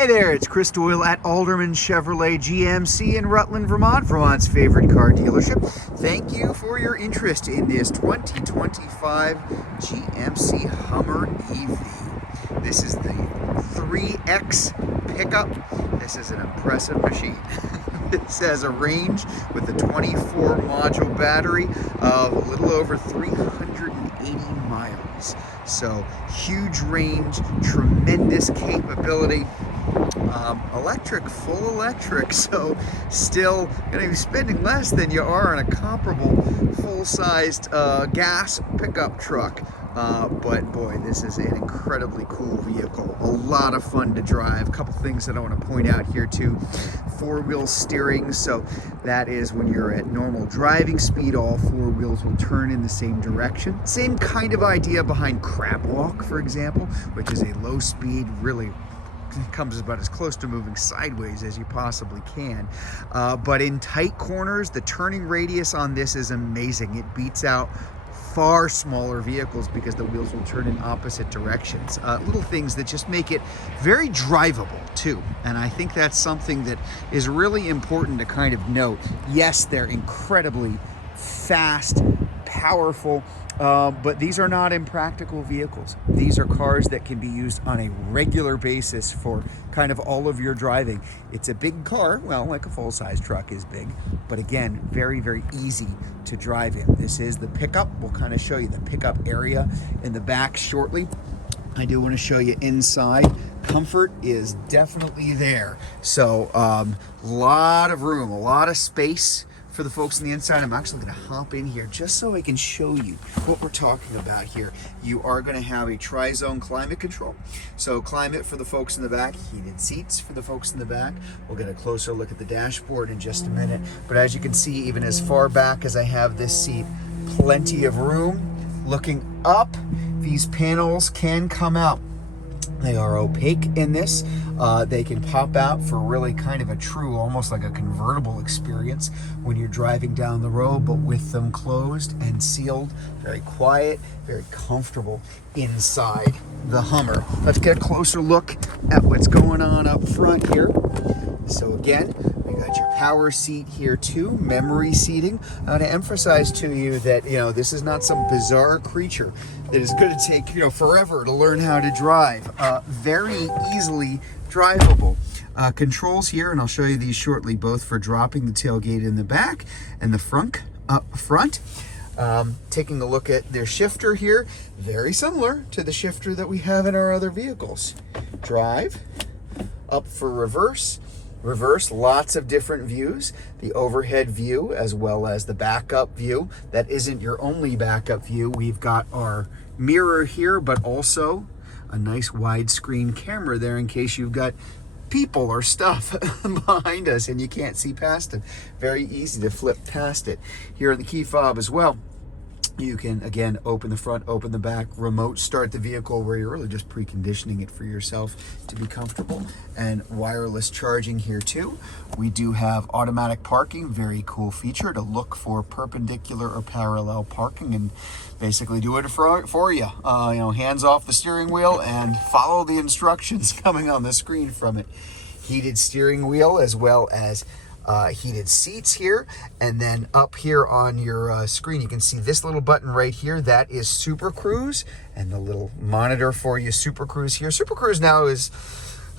Hey there, it's Chris Doyle at Alderman Chevrolet GMC in Rutland, Vermont, Vermont's favorite car dealership. Thank you for your interest in this 2025 GMC Hummer EV. This is the 3X pickup. This is an impressive machine. This has a range with a 24 module battery of a little over 380 miles. So huge range, tremendous capability. Electric, full electric, so still going to be spending less than you are on a comparable full-sized gas pickup truck. But boy, this is an incredibly cool vehicle. A lot of fun to drive. A couple things that I want to point out here too. Four-wheel steering, so that is when you're at normal driving speed, all four wheels will turn in the same direction. Same kind of idea behind crab walk, for example, which is a low speed, really comes about as close to moving sideways as you possibly can. But in tight corners, the turning radius on this is amazing. It beats out far smaller vehicles because the wheels will turn in opposite directions. Little things that just make it very drivable too. And I think that's something that is really important to kind of note. Yes, they're incredibly fast, powerful, but these are not impractical vehicles. These are cars that can be used on a regular basis for kind of all of your driving. It's a big car, well, like a full-size truck is big, but again, very, very easy to drive in. This is the pickup. We'll kind of show you the pickup area in the back shortly. I do want to show you inside. Comfort is definitely there. So a lot of room, a lot of space for the folks on the inside. I'm actually going to hop in here just so I can show you what we're talking about here. You are going to have a tri-zone climate control. So climate for the folks in the back, heated seats for the folks in the back. We'll get a closer look at the dashboard in just a minute. But as you can see, even as far back as I have this seat, plenty of room. Looking up, these panels can come out. They are opaque in this. They can pop out for really kind of a true, almost like a convertible experience when you're driving down the road, but with them closed and sealed. Very quiet, very comfortable inside the Hummer. Let's get a closer look at what's going on up front here. So again, we got your power seat here too, memory seating. I want to emphasize to you that, this is not some bizarre creature that is going to take, forever to learn how to drive. Very easily drivable. Controls here, and I'll show you these shortly, both for dropping the tailgate in the back and the front up front. Taking a look at their shifter here, very similar to the shifter that we have in our other vehicles. Drive, up for reverse, lots of different views, the overhead view as well as the backup view. That isn't your only backup view. We've got our mirror here, but also a nice widescreen camera there in case you've got people or stuff behind us and you can't see past it. Very easy to flip past it. Here in the key fob as well, you can, again, open the front, open the back, remote start the vehicle where you're really just preconditioning it for yourself to be comfortable, and wireless charging here too. We do have automatic parking, very cool feature to look for perpendicular or parallel parking and basically do it for you. Hands off the steering wheel and follow the instructions coming on the screen from it. Heated steering wheel as well as heated seats here, and then up here on your screen you can see this little button right here. That is Super Cruise, and the little monitor for you, Super Cruise here. Super Cruise now is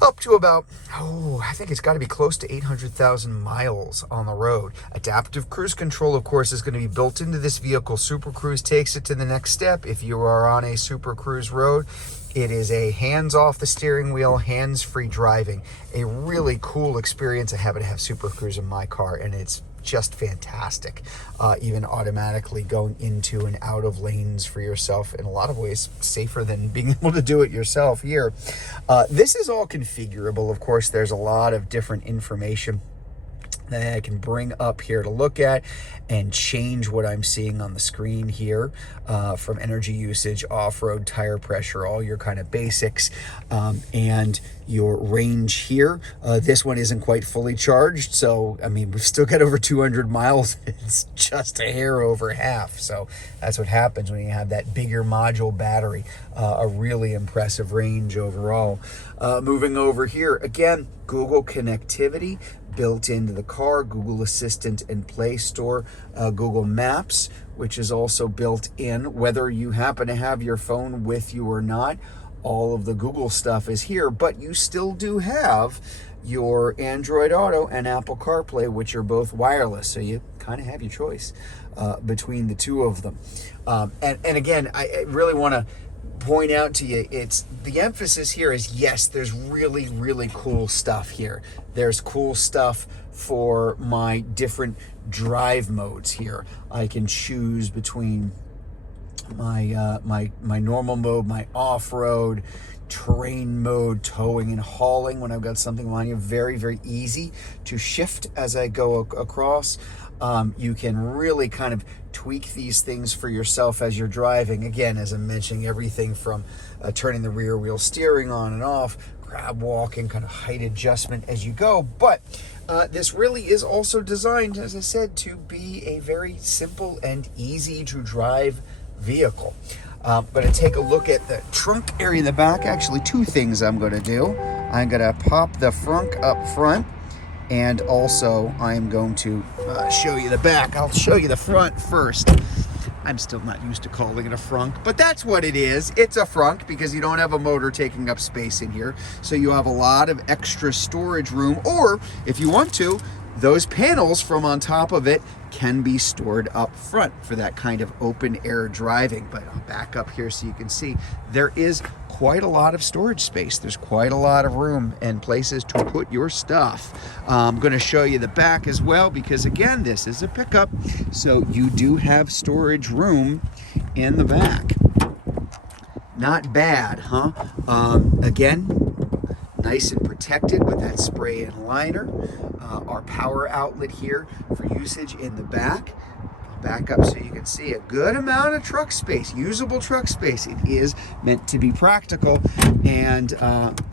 up to about, I think it's got to be close to 800,000 miles on the road. Adaptive cruise control, of course, is going to be built into this vehicle. Super Cruise takes it to the next step. If you are on a Super Cruise road, it is a hands off the steering wheel, hands-free driving. A really cool experience. I happen to have Super Cruise in my car, and it's just fantastic. Even automatically going into and out of lanes for yourself, in a lot of ways safer than being able to do it yourself here. This is all configurable. Of course, there's a lot of different information that I can bring up here to look at and change what I'm seeing on the screen here, from energy usage, off-road, tire pressure, all your kind of basics, and your range here. This one isn't quite fully charged, so I mean, we've still got over 200 miles. It's just a hair over half, so that's what happens when you have that bigger module battery. A really impressive range overall. Moving over here, again, Google connectivity built into the car, Google Assistant and Play Store, Google Maps, which is also built in, whether you happen to have your phone with you or not. All of the Google stuff is here, but you still do have your Android Auto and Apple CarPlay, which are both wireless, so you kind of have your choice between the two of them. And again, I really want to point out to you, it's the emphasis here is, yes, there's really, really cool stuff here. There's cool stuff for my different drive modes here. I can choose between my my normal mode, my off-road, terrain mode, towing and hauling when I've got something on you. Very, very easy to shift as I go across. You can really kind of tweak these things for yourself as you're driving. Again, as I'm mentioning, everything from turning the rear wheel steering on and off, grab walking, kind of height adjustment as you go. But this really is also designed, as I said, to be a very simple and easy to drive vehicle. I'm going to take a look at the trunk area in the back. Actually, two things I'm going to do. I'm going to pop the frunk up front, and also I'm going to show you the back. I'll show you the front first. I'm still not used to calling it a frunk, but that's what it is. It's a frunk because you don't have a motor taking up space in here. So you have a lot of extra storage room, or if you want to, those panels from on top of it can be stored up front for that kind of open air driving. But I'll back up here so you can see there is quite a lot of storage space. There's quite a lot of room and places to put your stuff. I'm going to show you the back as well because, again, this is a pickup, so you do have storage room in the back. Not bad, huh? Again, nice and protected with that spray and liner. Our power outlet here for usage in the back. I'll back up so you can see a good amount of truck space, usable truck space. It is meant to be practical, and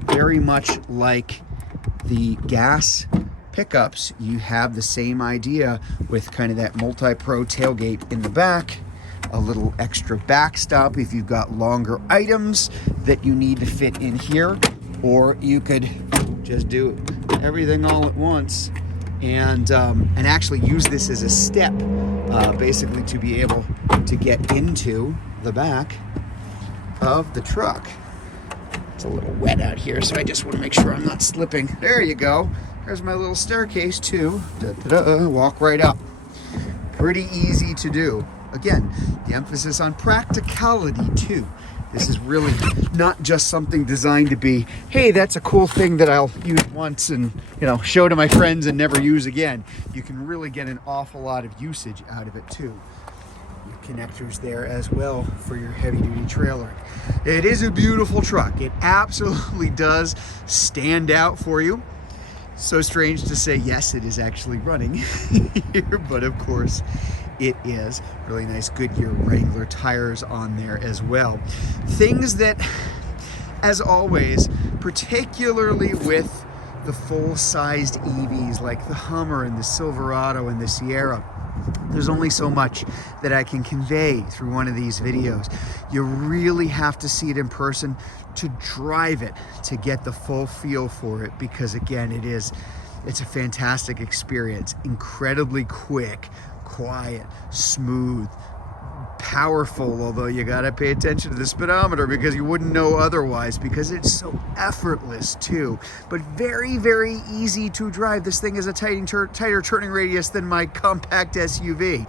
very much like the gas pickups, you have the same idea with kind of that multi-pro tailgate in the back. A little extra backstop if you've got longer items that you need to fit in here, or you could just do everything all at once and actually use this as a step, basically to be able to get into the back of the truck. It's a little wet out here, so I just want to make sure I'm not slipping. There you go. There's my little staircase too. Walk right up. Pretty easy to do. Again, the emphasis on practicality too. This is really not just something designed to be, hey, that's a cool thing that I'll use once and, show to my friends and never use again. You can really get an awful lot of usage out of it too. Your connectors there as well for your heavy duty trailer. It is a beautiful truck. It absolutely does stand out for you. So strange to say, yes, it is actually running here, but of course it is. Really nice Goodyear Wrangler tires on there as well. Things that, as always, particularly with the full-sized EVs like the Hummer and the Silverado and the Sierra, there's only so much that I can convey through one of these videos. You really have to see it in person to drive it, to get the full feel for it, because again, it's a fantastic experience. Incredibly quick, quiet, smooth, powerful, although you gotta pay attention to the speedometer because you wouldn't know otherwise, because it's so effortless too, but very, very easy to drive. This thing is a tighter turning radius than my compact SUV,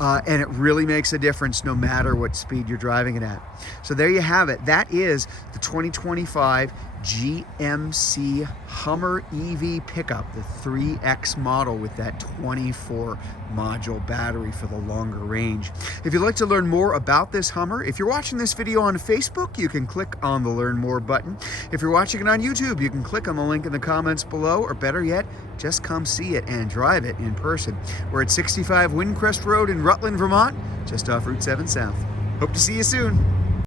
and it really makes a difference no matter what speed you're driving it at. So there you have it. That is the 2025 GMC Hummer EV Pickup, the 3X model with that 24 module battery for the longer range. If you'd like to learn more about this Hummer, if you're watching this video on Facebook, you can click on the Learn More button. If you're watching it on YouTube, you can click on the link in the comments below, or better yet, just come see it and drive it in person. We're at 65 Windcrest Road in Rutland, Vermont, just off Route 7 South. Hope to see you soon.